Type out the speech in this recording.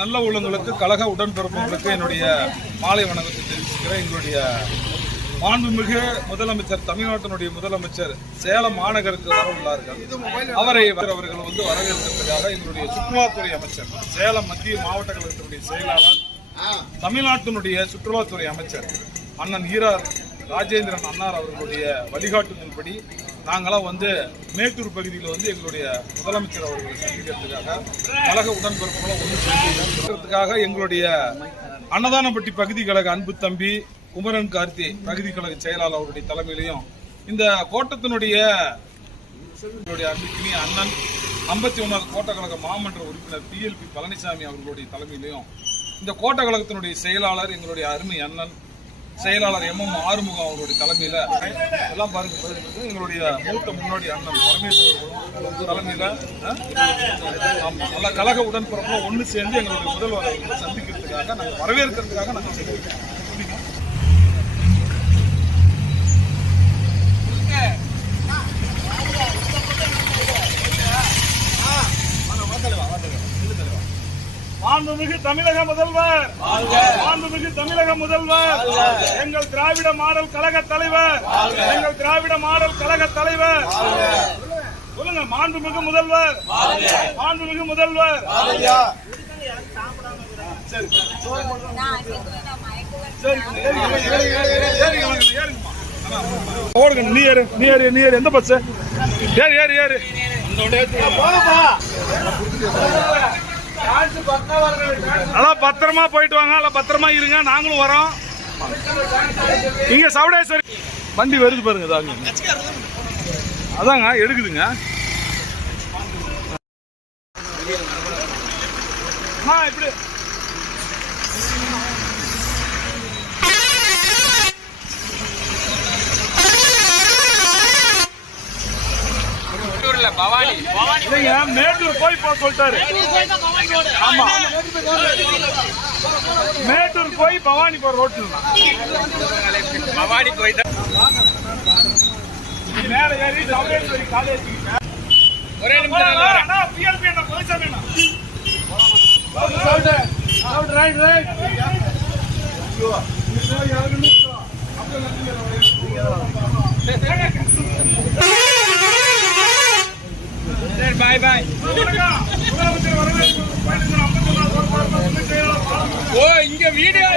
நல்ல உள்ளங்களுக்கு கழக உடன்பிறப்புகளுக்கு என்னுடைய மாலை வணக்கத்தை தெரிவிச்சுக்கிறேன். எங்களுடைய மாண்புமிகு முதலமைச்சர் தமிழ்நாட்டினுடைய முதலமைச்சர் சேலம் மாநகருக்கு வர உள்ளார்கள். அவரை அவர்கள் வந்து வரவேற்பதற்காக எங்களுடைய சுற்றுலாத்துறை அமைச்சர் சேலம் மத்திய மாவட்ட கழகத்தினுடைய செயலாளர் தமிழ்நாட்டினுடைய சுற்றுலாத்துறை அமைச்சர் அண்ணன் ஈரார் ராஜேந்திரன் அன்னார் அவர்களுடைய வழிகாட்டுதல்படி நாங்களாம் வந்து மேட்டூர் பகுதியில் வந்து எங்களுடைய முதலமைச்சர் அவர்களை சந்திக்கிறதுக்காக கழக உடன்பிறப்புகளை ஒன்று சந்திக்கிறதுக்காக எங்களுடைய அன்னதானப்பட்டி பகுதி கழக அன்பு தம்பி குமரன் கார்த்தி பகுதி கழக செயலாளர் அவருடைய தலைமையிலையும் இந்த கோட்டத்தினுடைய அன்புக்கினி அண்ணன் ஐம்பத்தி ஒன்றாவது கோட்ட கழக மாமன்ற உறுப்பினர் பிஎல்பி பழனிசாமி அவர்களுடைய தலைமையிலையும் இந்த கோட்ட கழகத்தினுடைய செயலாளர் எங்களுடைய அருமை அண்ணன் செயலாளர் எம் எம் ஆறுமுகம் அவருடைய தலைமையில எல்லாம் பாருங்க பாருங்க. எங்களுடைய மூத்த முன்னோடி அண்ணன் பரமேஸ்வரர் அவர்கள் தலைமையில நல்ல கழக உடன்பிறப்புல ஒன்று சேர்ந்து எங்களுடைய முதல்வர் சந்திக்கிறதுக்காக நாங்கள் வரவேற்கிறதுக்காக நாங்கள் செஞ்சிருக்கோம் மாண்புமிகு தமிழக முதல்வர் மாண்புமிகு தமிழக முதல்வர் எங்கள் திராவிட மாடல் கழக தலைவர் எங்கள் திராவிட மாடல் கழக தலைவர் சொல்லுங்க மாண்புமிகு முதல்வர் மாண்புமிகு முதல்வர் ஓடுங்க நீ ஏறு நீ ஏறு நீ ஏறு எந்த பஸ் ஏறு ஏறு ஏறு அதான் பத்திரமா போயிட்டு வாங்க. அல்ல பத்திரமா இருங்க. நாங்களும் வரோம். இங்க சவுடேஸ்வரி. வண்டி வருது பாருங்க தாங்க அதாங்க எடுக்குதுங்க. இப்படி. இல்லைங்க மேட்டூர் போய் போக சொல்லிட்டாரு. ஆமா. மேட்டூர் போய் பவானி போற ரோட்ல பவானி போயிட்டு மேல ஏறி சவுடேஸ்வரி காலேஜ் ஒரே நிமிஷம். பிஎல்பி என்ன பழனிசாமி என்ன ரைட் ரைட் பாய் பாய் ஓ இங்க வீடியோ